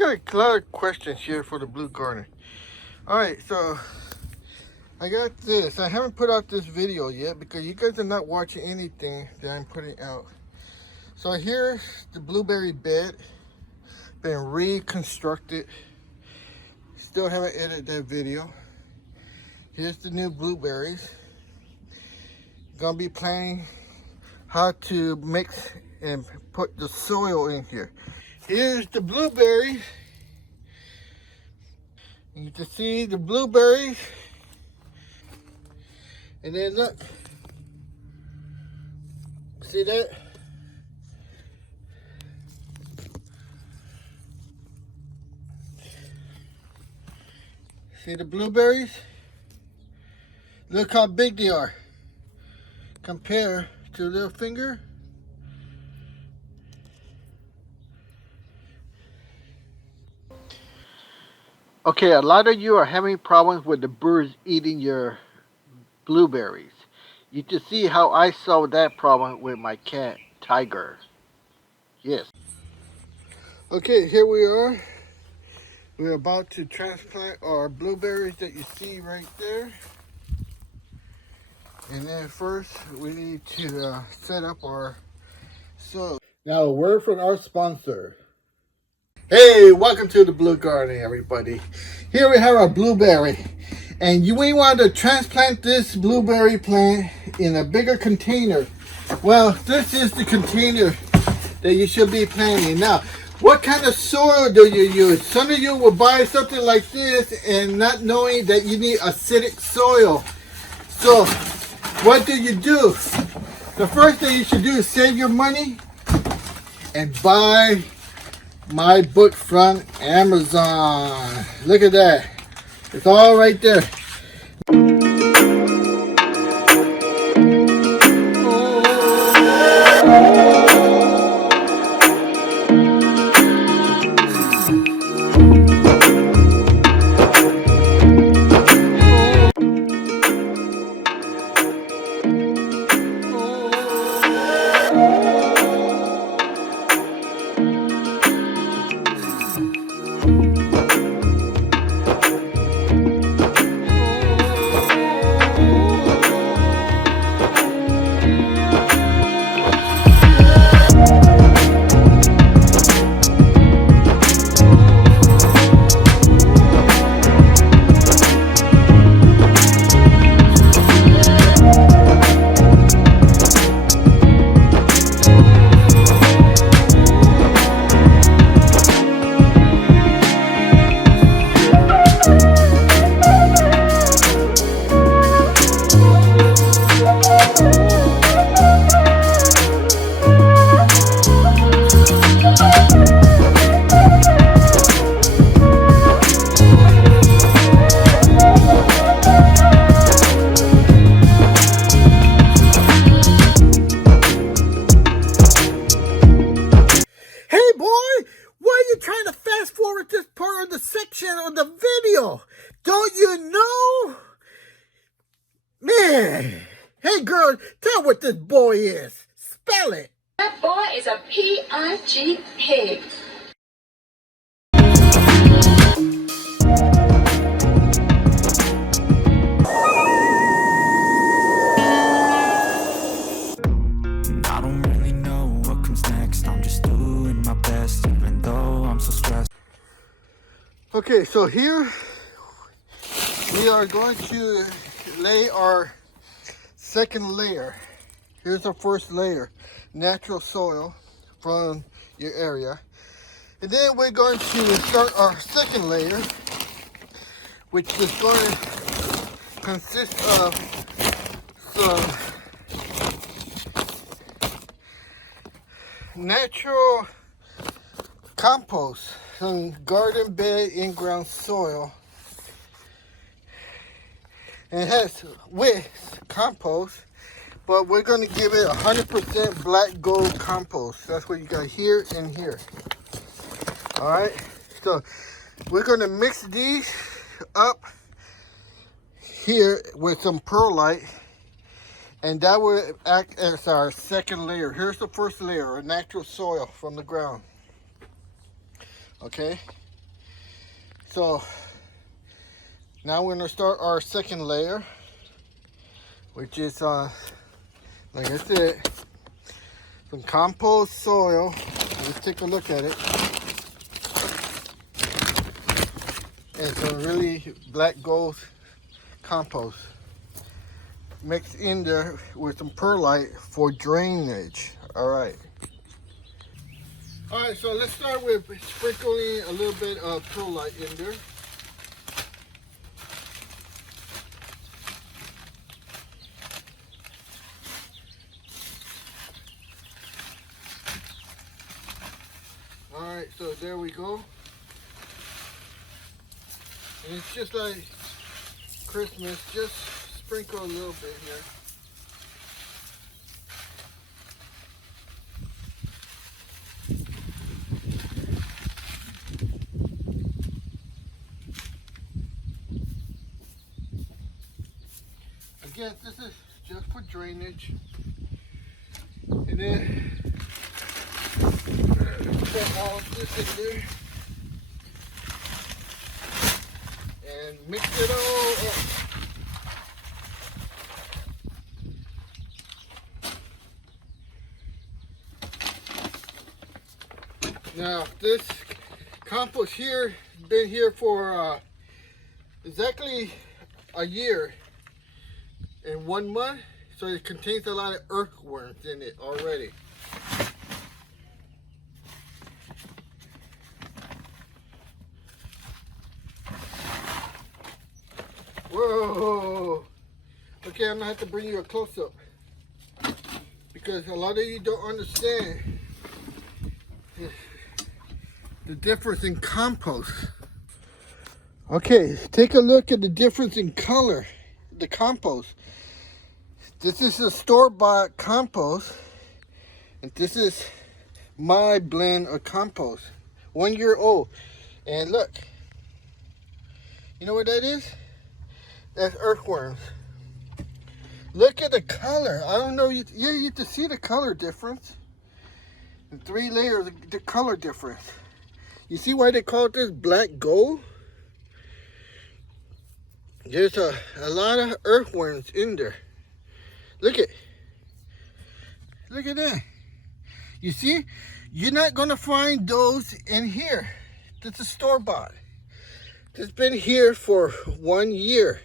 got a lot of questions here for the blue garden. Alright, so I got this. I haven't put out this video yet because you guys are not watching anything that I'm putting out. So here's the blueberry bed. Been reconstructed. Still haven't edited that video. Here's the new blueberries. Gonna be planning how to mix and put the soil in here. Here's the blueberries. You can see the blueberries. And then look. See that? See the blueberries? Look how big they are compared to their finger. Okay, a lot of you are having problems with the birds eating your blueberries. You can see how I solved that problem with my cat, Tiger. Yes. Okay, here we are. We're about to transplant our blueberries that you see right there. And then first, we need to set up our soil. Now, a word from our sponsor. Hey, welcome to the Blue Garden, everybody. Here we have our blueberry. And you may want to transplant this blueberry plant in a bigger container. Well, this is the container that you should be planting. Now, what kind of soil do you use? Some of you will buy something like this and not knowing that you need acidic soil. So, what do? The first thing you should do is save your money and buy my book from Amazon. Look at that. It's all right there. Of the video, don't you know? Man, hey girl, tell what this boy is. Spell it. That boy is a P-I-G pig. I don't really know what comes next. I'm just doing my best, even though I'm so stressed. Okay, so here we are going to lay our second layer. Here's our first layer, natural soil from your area. And then we're going to start our second layer, which is going to consist of some natural compost, some garden bed in-ground soil. And it has with compost, but we're going to give it 100% black gold compost. That's what you got here and here. All right, so we're going to mix these up here with some perlite, and that will act as our second layer. Here's the first layer, a natural soil from the ground. Okay, So now we're gonna start our second layer, which is like I said, some compost soil. Let's take a look at it. And some really black gold compost mixed in there with some perlite for drainage. All right, so let's start with sprinkling a little bit of perlite in there. All right, so there we go. And it's just like Christmas, just sprinkle a little bit here. Again, this is just for drainage. And then put all this in there. And mix it all up. Now this compost here has been here for exactly a year and 1 month, so it contains a lot of earthworms in it already. Whoa! Okay, I'm gonna have to bring you a close-up because a lot of you don't understand the difference in compost. Okay, take a look at the difference in color, the compost. This is a store-bought compost, and this is my blend of compost, 1 year old. And look, you know what that is? That's earthworms. Look at the color. I don't know, you get to see the color difference. In 3 layers, the color difference. You see why they call this black gold? There's a lot of earthworms in there. Look at that. You see, you're not gonna find those in here. This is store-bought. It's been here for 1 year.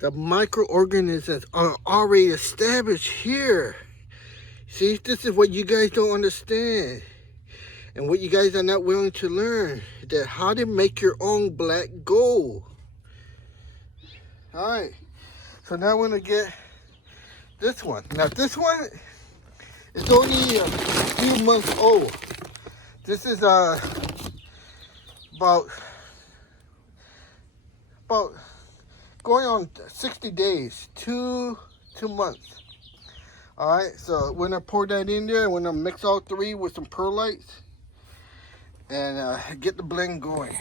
The microorganisms are already established here. See, this is what you guys don't understand. And what you guys are not willing to learn. That how to make your own black gold. Alright. So now we're going to get this one. Now this one is only a few months old. This is about going on 60 days, two months. All right, so we're gonna pour that in there. We're gonna mix all 3 with some perlite and get the blend going.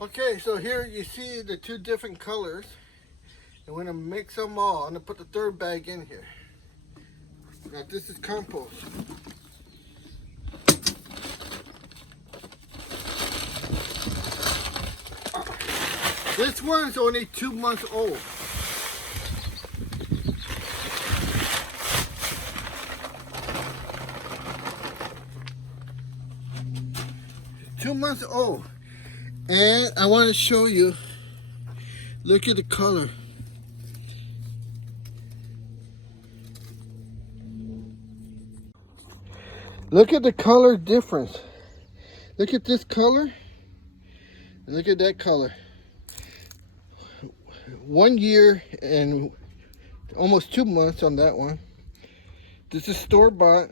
Okay, so here you see the 2 different colors, and we're gonna mix them all. I'm gonna put the 3rd bag in here. Now this is compost. This one's only 2 months old. And I want to show you, look at the color. Look at the color difference. Look at this color and look at that color. 1 year and almost 2 months on that one. This is store-bought.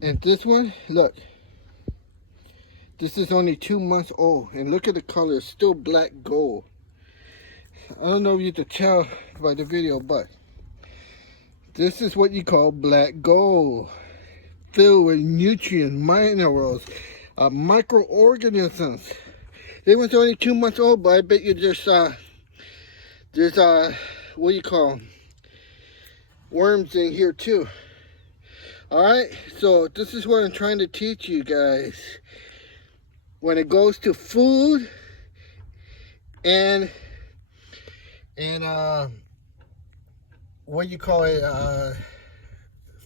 And this one, look. This is only 2 months old. And look at the color, it's still black gold. I don't know if you can tell by the video, but this is what you call black gold. Filled with nutrients, minerals, microorganisms. This one's only 2 months old, but I bet you there's what do you call them? worms in here too. Alright, so this is what I'm trying to teach you guys. When it goes to food and what you call it,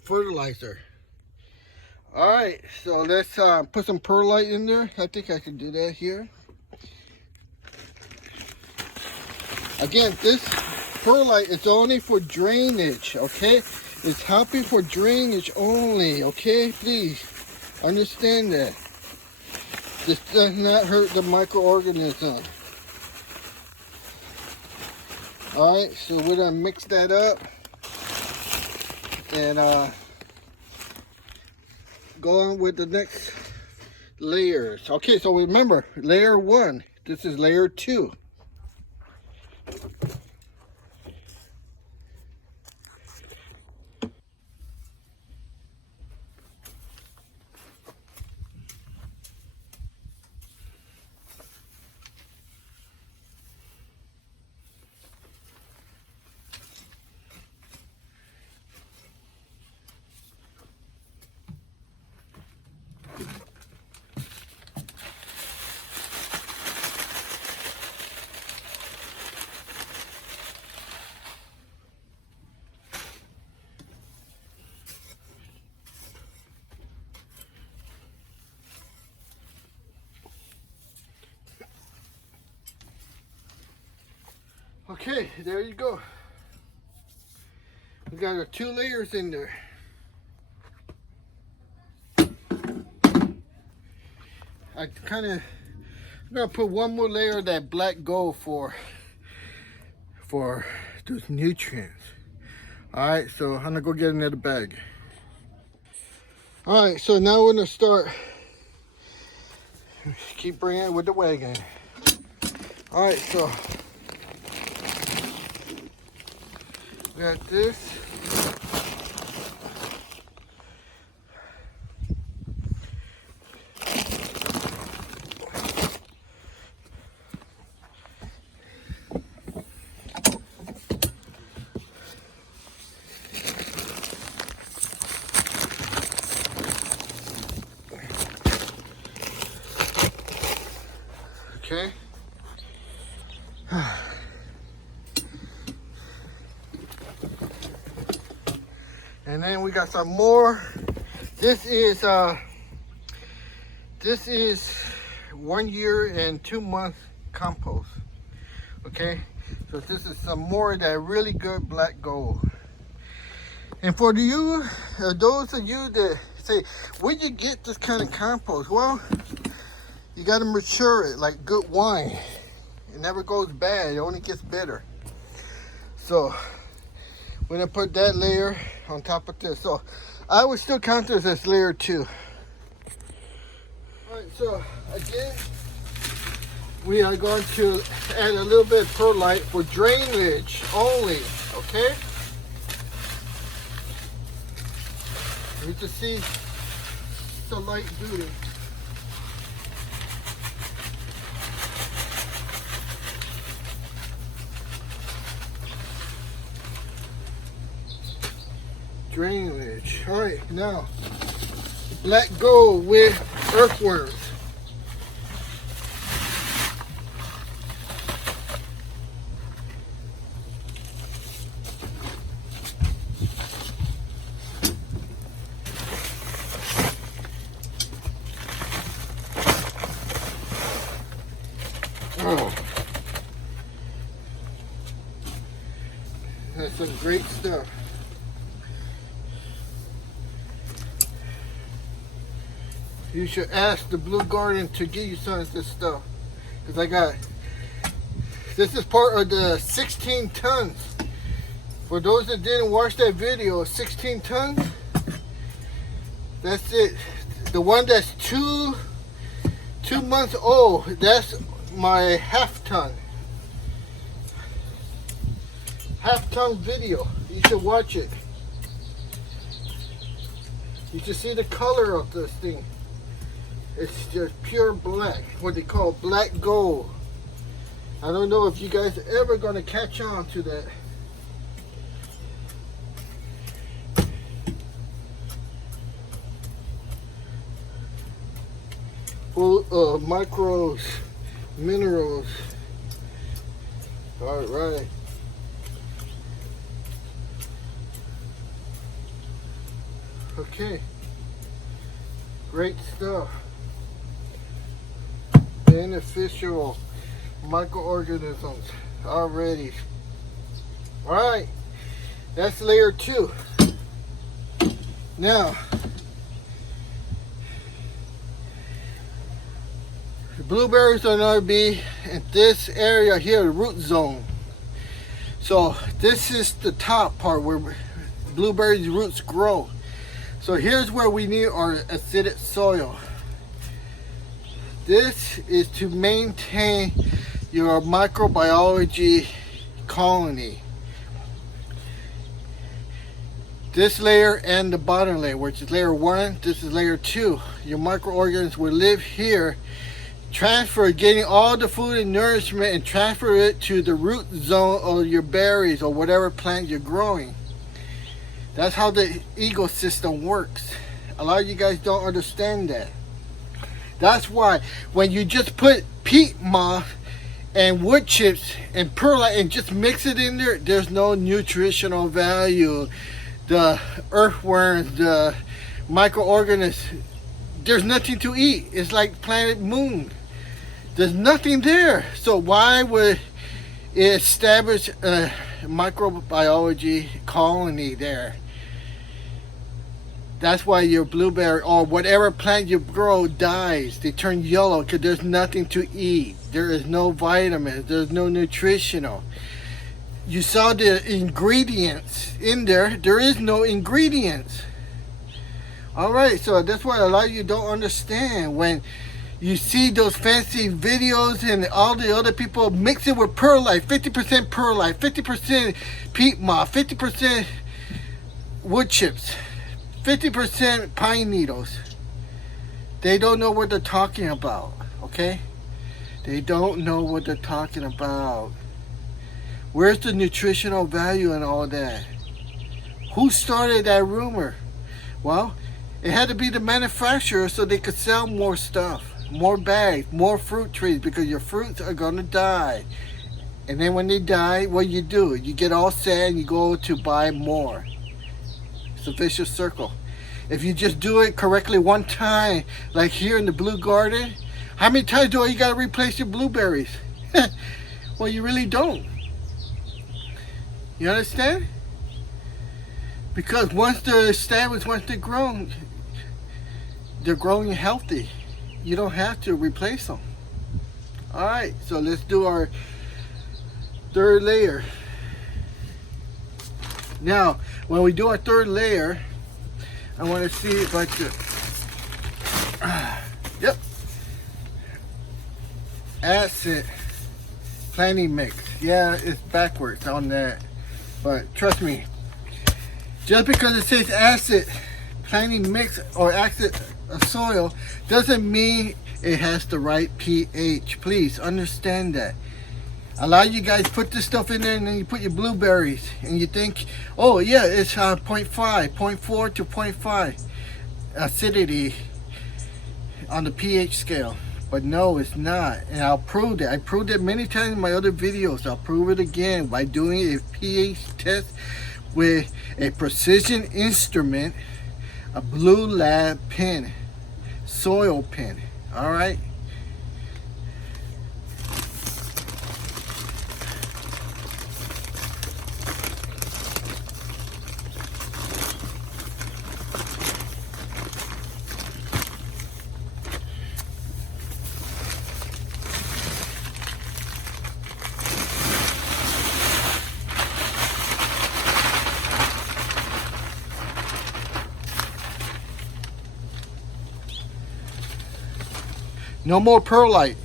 fertilizer. Alright, so let's put some perlite in there. I think I can do that here. Again, this perlite is only for drainage, okay? It's helping for drainage only, okay? Please understand that. This does not hurt the microorganism. Alright, so we're gonna mix that up and go on with the next layers. Okay, so remember, layer 1, this is layer 2. Okay, there you go. We got our 2 layers in there. I'm gonna put one more layer of that black gold for those nutrients. Alright, so I'm gonna go get another bag. Alright, so now we're gonna start. Keep bringing it with the wagon. Alright, so got this. Okay. And then we got some more. This is 1 year and 2 months compost. Okay, so this is some more of that really good black gold. And for those of you that say, where'd you get this kind of compost? Well, you got to mature it like good wine. It never goes bad, it only gets better. So we're gonna put that layer on top of this. So I would still count this as layer 2. Alright, so again, we are going to add a little bit of perlite for drainage only, okay? You can see the light duty. Drainage. All right, now black gold with earthworms. Oh, that's some great stuff. You should ask the Blue Garden to give you some of this stuff. Because this is part of the 16 tons. For those that didn't watch that video, 16 tons, that's it. The one that's two months old, that's my half ton video. You should watch it. You should see the color of this thing. It's just pure black, what they call black gold. I don't know if you guys are ever going to catch on to that. microbes, minerals. All right. Okay. Great stuff. Beneficial microorganisms already. All right. That's layer 2. Now, the blueberries are going to be in this area here, the root zone. So this is the top part where blueberries roots grow. So here's where we need our acidic soil. This is to maintain your microbiology colony. This layer and the bottom layer, which is layer 1, this is layer 2. Your microorganisms will live here, transfer, getting all the food and nourishment, and transfer it to the root zone of your berries or whatever plant you're growing. That's how the ecosystem works. A lot of you guys don't understand that. That's why when you just put peat moss and wood chips and perlite and just mix it in there, there's no nutritional value. The earthworms, the microorganisms, there's nothing to eat. It's like planet Moon. There's nothing there. So why would it establish a microbiology colony there? That's why your blueberry or whatever plant you grow dies. They turn yellow because there's nothing to eat. There is no vitamins. There's no nutritional. You saw the ingredients in there. There is no ingredients. All right, so that's what a lot of you don't understand. When you see those fancy videos and all the other people mix it with perlite, 50% perlite, 50% peat moss, 50% wood chips, 50% pine needles. They don't know what they're talking about, okay? They don't know what they're talking about. Where's the nutritional value in all that? Who started that rumor? Well, it had to be the manufacturer so they could sell more stuff, more bags, more fruit trees, because your fruits are gonna die. And then when they die, what you do? You get all sad and you go to buy more. It's a vicious circle. If you just do it correctly one time, like here in the Blue Garden, how many times do you gotta replace your blueberries? Well, you really don't. You understand? Because once they're established, once they're grown healthy. You don't have to replace them. All right, so let's do our third layer. Now, when we do our third layer, I want to see if I could. Yep. Acid planting mix. Yeah, it's backwards on that. But trust me, just because it says acid planting mix or acid soil doesn't mean it has the right pH. Please understand that. A lot of you guys put this stuff in there and then you put your blueberries and you think, oh yeah, it's 0.5, 0.4 to 0.5 acidity on the pH scale. But no, it's not. And I'll prove it. I proved it many times in my other videos. I'll prove it again by doing a pH test with a precision instrument, a blue lab pen, soil pen. All right. No more perlite.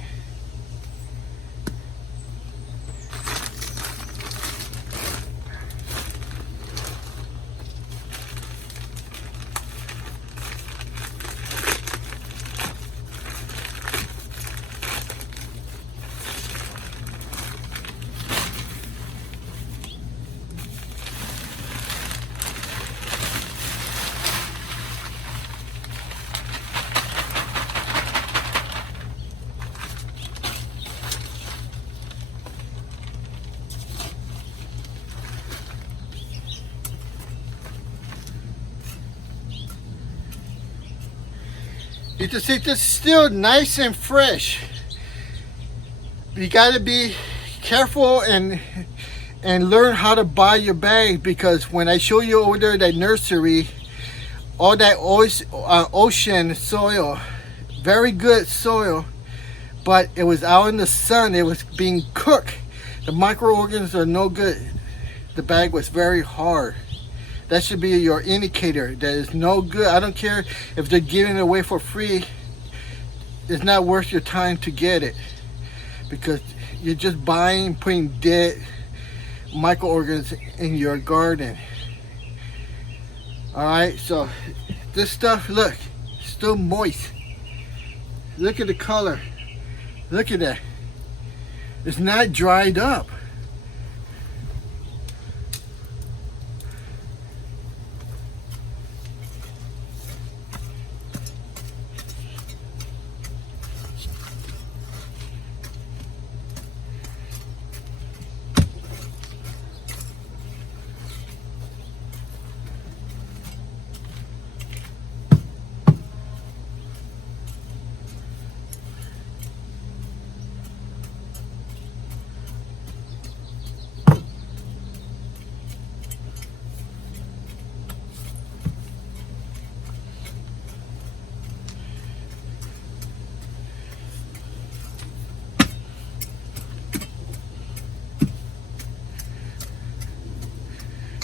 You can see this is still nice and fresh. You got to be careful and learn how to buy your bag, because when I show you over there that nursery, all that ocean soil, very good soil, but it was out in the sun. It was being cooked. The microorganisms are no good. The bag was very hard. That should be your indicator that is no good. I don't care if they're giving it away for free. It's not worth your time to get it, because you're just buying, putting dead microorganisms in your garden. All right, so this stuff, look, still moist. Look at the color. Look at that. It's not dried up.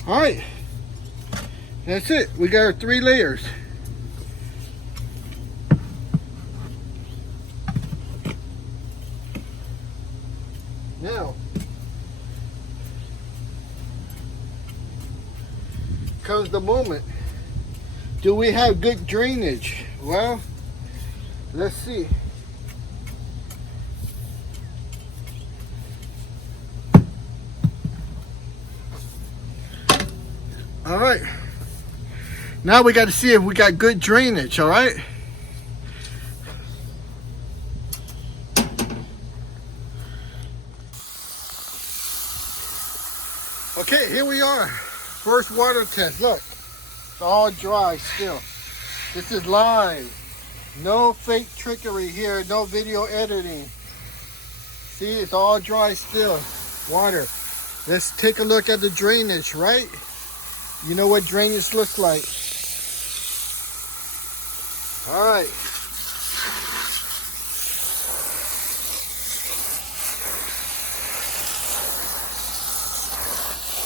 All right, that's it. We got our 3 layers. Now, comes the moment. Do we have good drainage? Well, let's see. All right. Now we got to see if we got good drainage, all right? Okay, here we are. First water test. Look, it's all dry still. This is live. No fake trickery here, no video editing. See, it's all dry still. Water. Let's take a look at the drainage, right? You know what drainage looks like. All right.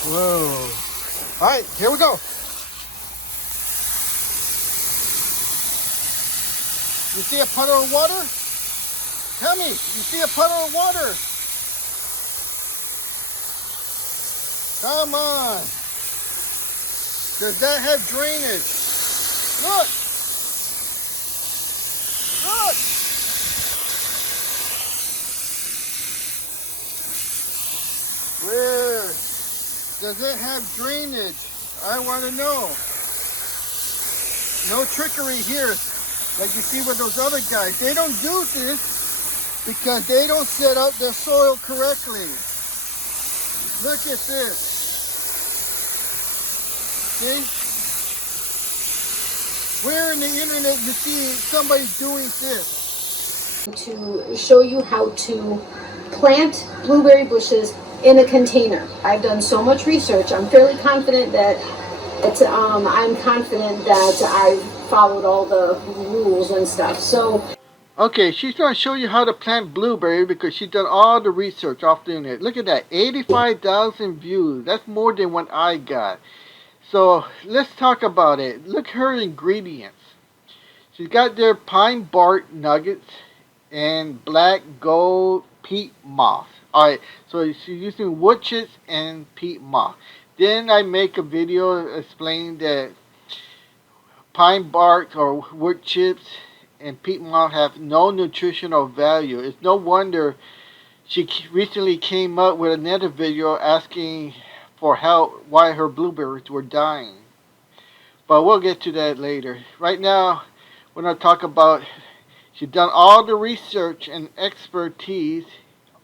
Whoa. All right, here we go. You see a puddle of water? Tell me, you see a puddle of water? Come on. Does that have drainage? Look. Look. Where does it have drainage? I want to know. No trickery here. Like you see with those other guys. They don't do this because they don't set up their soil correctly. Look at this. See? Where in the internet you see somebody doing this? To show you how to plant blueberry bushes in a container. I've done so much research. I'm fairly confident that I'm confident that I've followed all the rules and stuff. So okay, she's going to show you how to plant blueberry because she's done all the research off the internet. Look at that, 85,000 views. That's more than what I got. So let's talk about it. Look at her ingredients. She's got their pine bark nuggets and black gold peat moss. Alright, so she's using wood chips and peat moss. Then I make a video explaining that pine bark or wood chips and peat moss have no nutritional value. It's no wonder she recently came up with another video asking for help why her blueberries were dying. But we'll get to that later. Right now, we're going to talk about she's done all the research and expertise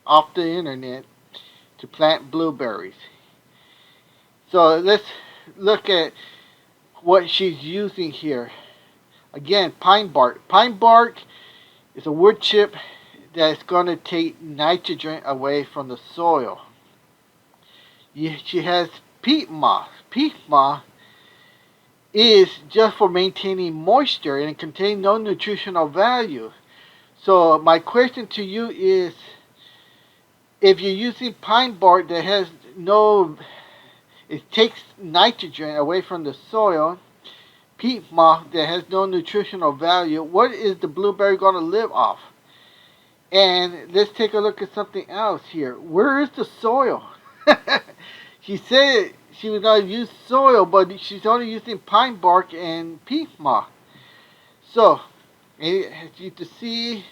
off the internet to plant blueberries. So let's look at what she's using here. Again, pine bark. Pine bark is a wood chip that's going to take nitrogen away from the soil. She has peat moss. Peat moss is just for maintaining moisture and it contains no nutritional value. So my question to you is, if you're using pine bark that has no, it takes nitrogen away from the soil, peat moss that has no nutritional value, what is the blueberry going to live off? And let's take a look at something else here. Where is the soil? She said she was going to use soil, but she's only using pine bark and peat moss. So, as you can see,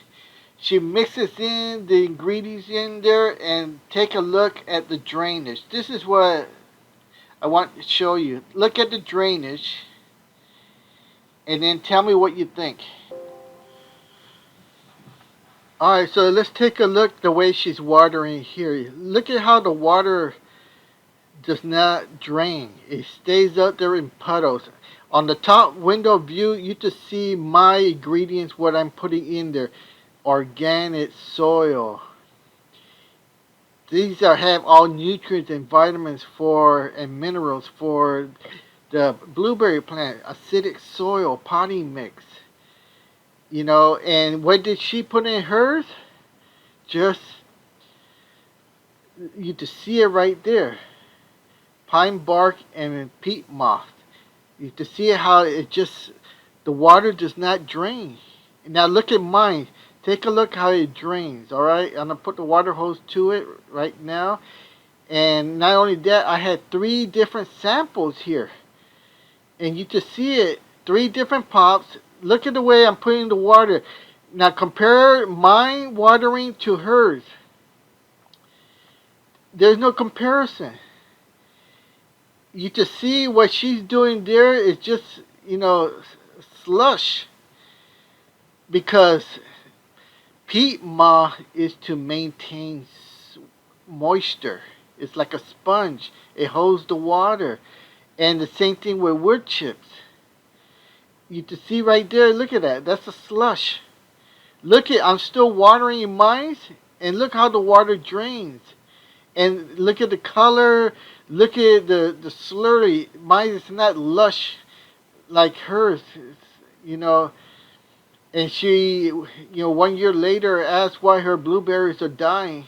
she mixes in the ingredients in there, and take a look at the drainage. This is what I want to show you. Look at the drainage, and then tell me what you think. Alright, so let's take a look the way she's watering here. Look at how the water does not drain. It stays up there in puddles. On the top window view, you can see my ingredients, what I'm putting in there. Organic soil. These have all nutrients and vitamins and minerals for the blueberry plant. Acidic soil, potting mix. You know, and what did she put in hers? Just, you can see it right there. Pine bark and peat moss. You can see how it just, the water does not drain. Now look at mine. Take a look how it drains, alright? I'm going to put the water hose to it right now. And not only that, I had 3 different samples here. And you can see it, 3 different pops. Look at the way I'm putting the water. Now compare mine watering to hers. There's no comparison. You can see what she's doing there is just, you know, slush. Because peat moss is to maintain moisture. It's like a sponge. It holds the water. And the same thing with wood chips. You can see right there, look at that. That's a slush. Look at, I'm still watering mine. And look how the water drains. And look at the color. Look at the slurry. Mine is not lush like hers. You know. And she, you know, 1 year later asked why her blueberries are dying.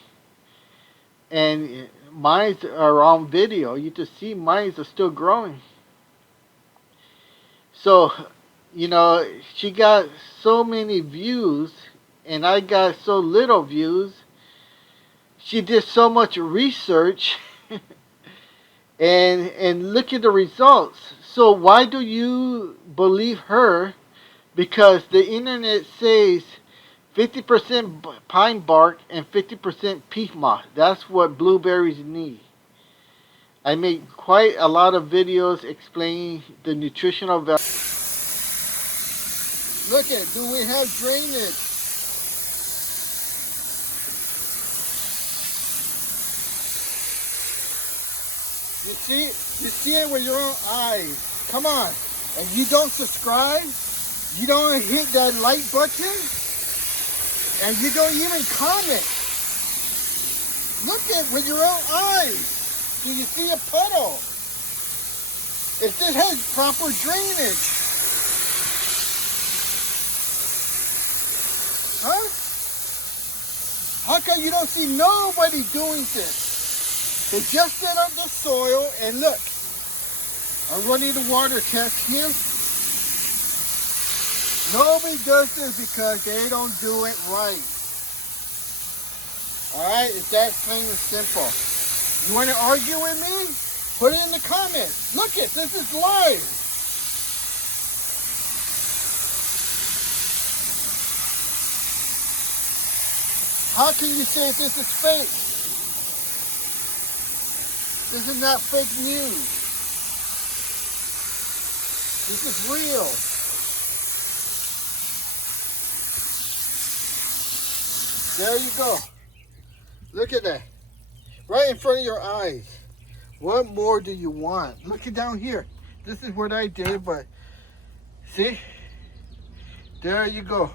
And mine are on video. You can see mine are still growing. So, you know, she got so many views and I got so little views. She did so much research and look at the results. So why do you believe her? Because the internet says 50% pine bark and 50% peat moss. That's what blueberries need. I made quite a lot of videos explaining the nutritional value. Look at, do we have drainage? You see it with your own eyes. Come on. And you don't subscribe? You don't hit that like button? And you don't even comment. Look at it with your own eyes. Do you see a puddle? If this has proper drainage. Huh? How come you don't see nobody doing this? They just set up the soil and look. I'm running the water test here. Nobody does this because they don't do it right. Alright, it's that plain and simple. You want to argue with me? Put it in the comments. Look it, this is live. How can you say this is fake? This is not fake news. This is real. There you go. Look at that. Right in front of your eyes. What more do you want? Look it down here. This is what I did, but see? There you go.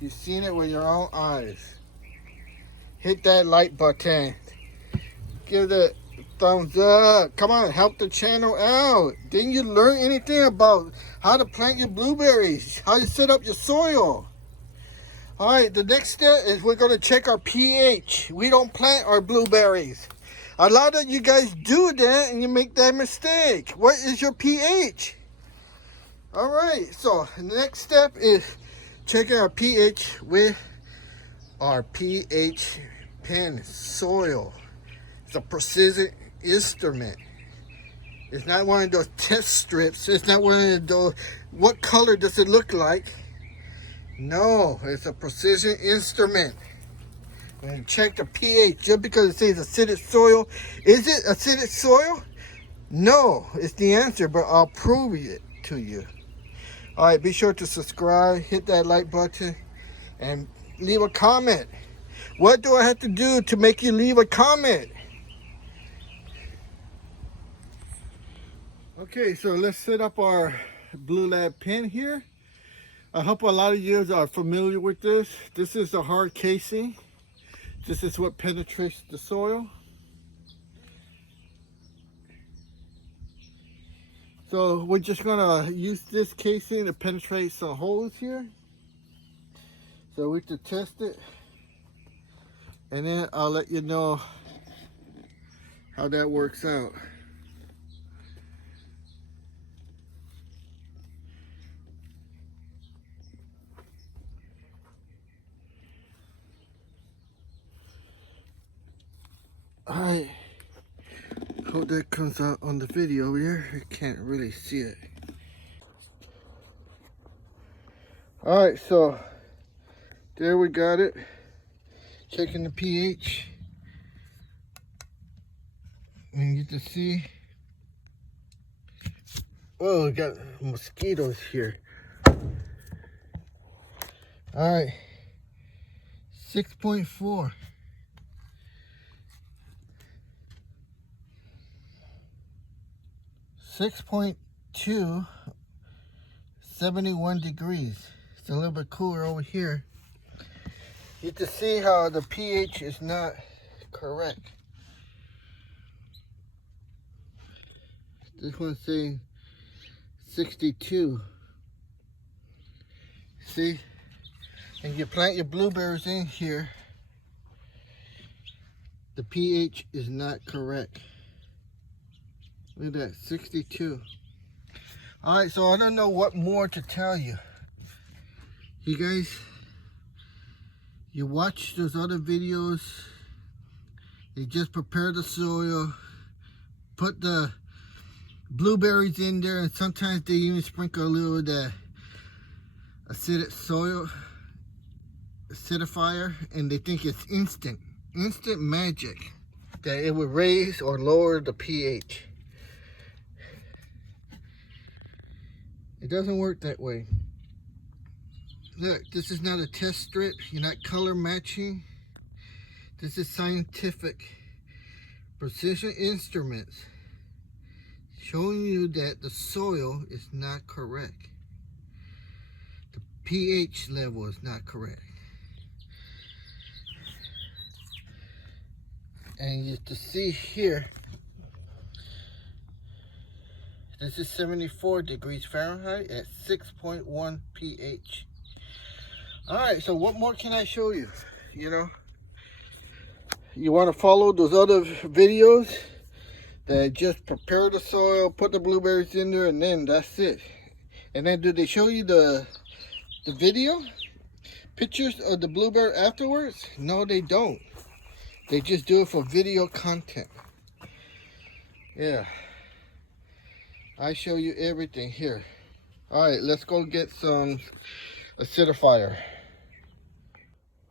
You've seen it with your own eyes. Hit that like button. Give it a thumbs up. Come on, help the channel out. Didn't you learn anything about how to plant your blueberries? How to set up your soil? All right, the next step is we're going to check our pH. We don't plant our blueberries. A lot of you guys do that and you make that mistake. What is your pH? All right, so the next step is checking our pH with our pH pen soil. It's a precision instrument. It's not one of those test strips. It's not one of those, what color does it look like? No, it's a precision instrument. When you check the pH, just because it says acidic soil, is it acidic soil? No, it's the answer, but I'll prove it to you. All right, be sure to subscribe, hit that like button, and leave a comment. What do I have to do to make you leave a comment? Okay, so let's set up our Blue Lab pen here. I hope a lot of you are familiar with this. This is the hard casing. This is what penetrates the soil. So we're just gonna use this casing to penetrate some holes here. So we can test it. And then I'll let you know how that works out. Alright. Hope that comes out on the video here. You can't really see it. Alright, so there we got it. Checking the pH. And you can see. Oh, we got mosquitoes here. Alright. 6.4. 6.2, 71 degrees. It's a little bit cooler over here. You can see how the pH is not correct. This one's saying 62. See? And you plant your blueberries in here, the pH is not correct. Look at that, 62. Alright, so I don't know what more to tell you. You guys, you watch those other videos, they just prepare the soil, put the blueberries in there, and sometimes they even sprinkle a little of the acidic soil, acidifier, and they think it's instant magic, that it would raise or lower the pH. It doesn't work that way. Look, this is not a test strip. You're not color matching. This is scientific precision instruments showing you that the soil is not correct. The pH level is not correct. And you can see here, this is 74 degrees Fahrenheit at 6.1 pH. Alright, so what more can I show you? You know, you want to follow those other videos that just prepare the soil, put the blueberries in there, and then that's it. And then do they show you the video? Pictures of the blueberry afterwards? No, they don't. They just do it for video content. Yeah. I show you everything here. Alright, let's go get some acidifier.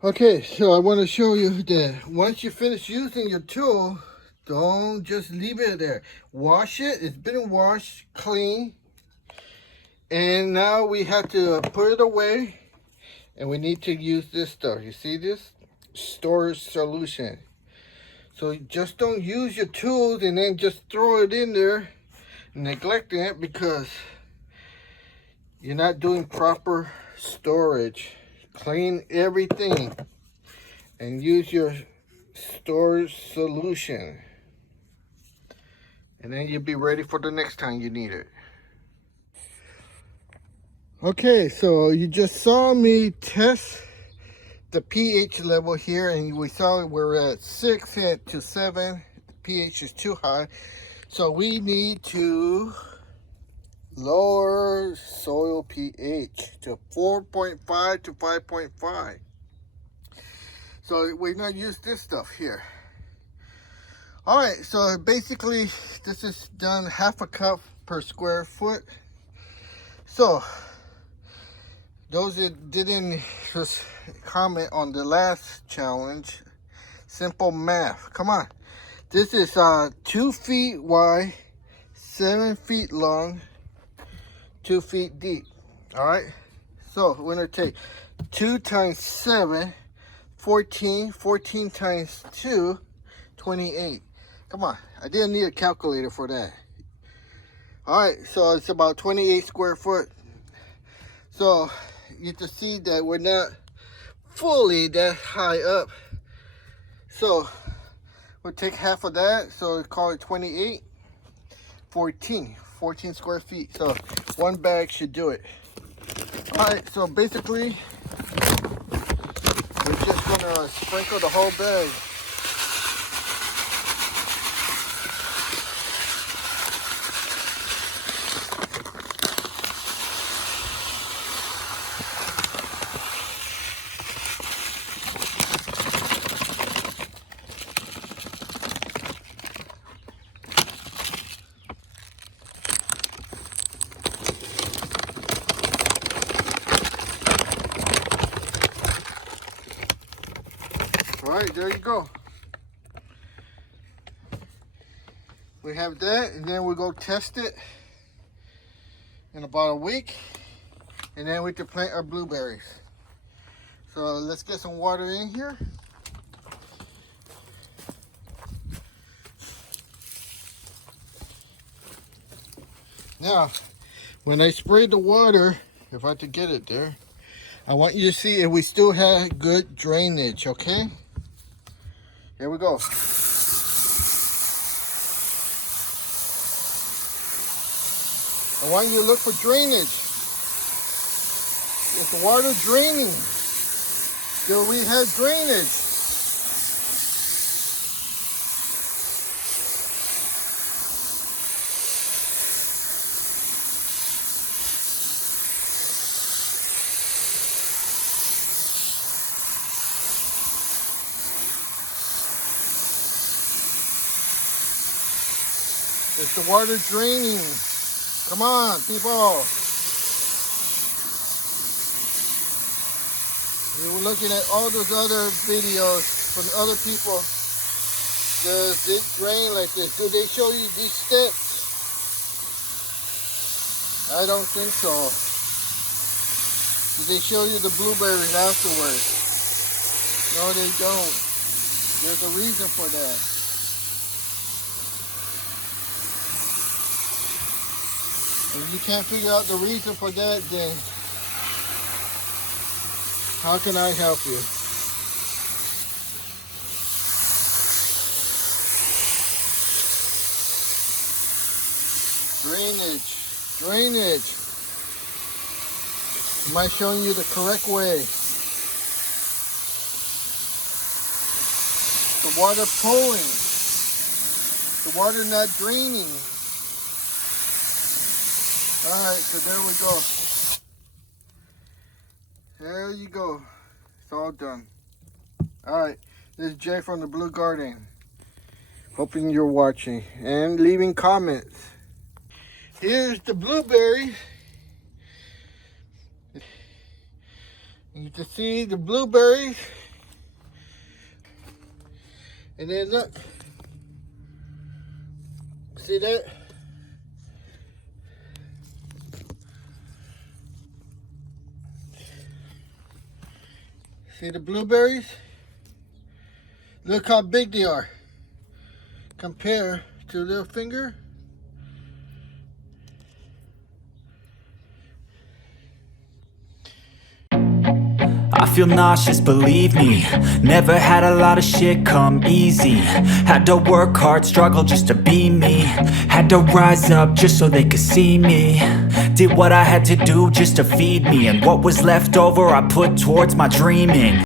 Okay, so I want to show you that once you finish using your tool, don't just leave it there. Wash it. It's been washed, clean. And now we have to put it away. And we need to use this stuff. You see this? Storage solution. So just don't use your tools and then just throw it in there, neglecting it, because you're not doing proper storage. Clean everything and use your storage solution. And then you'll be ready for the next time you need it. Okay, so you just saw me test the pH level here, and we saw we're at 6 to 7. The pH is too high. So we need to lower soil pH to 4.5 to 5.5. So we're gonna use this stuff here. All right, so basically this is done half a cup per square foot. So those that didn't just comment on the last challenge, simple math. Come on, this is 2 feet wide, 7 feet long, 2 feet deep. All right, so we're gonna take 2 times 7, 14, 14 times 2, 28. Come on, I didn't need a calculator for that. All right, so it's about 28 square foot. So you can see that we're not fully that high up. So we'll take half of that, so call it 28, 14 square feet. So one bag should do it. All right, so basically we're just gonna sprinkle the whole bag. All right, there you go. We have that, and then we'll go test it in about a week, and then we can plant our blueberries. So let's get some water in here. Now, when I spray the water, if I could get it there, I want you to see if we still have good drainage, okay? Here we go. I want you to look for drainage. Is the water draining? Do we have drainage? Is the water draining? Come on, people. We were looking at all those other videos from other people. Does it drain like this? Do they show you these steps? I don't think so. Do they show you the blueberries afterwards? No, they don't. There's a reason for that. If you can't figure out the reason for that, then how can I help you? Drainage. Am I showing you the correct way? The water pulling. The water not draining. Alright, so there we go. There you go. It's all done. Alright, this is Jay from the Blue Garden. Hoping you're watching and leaving comments. Here's the blueberry. You can see the blueberries. And then look. See that? See the blueberries? Look how big they are compared to their finger. I feel nauseous, believe me. Never had a lot of shit come easy. Had to work hard, struggle just to be me. Had to rise up just so they could see me. Did what I had to do just to feed me, and what was left over I put towards my dreaming.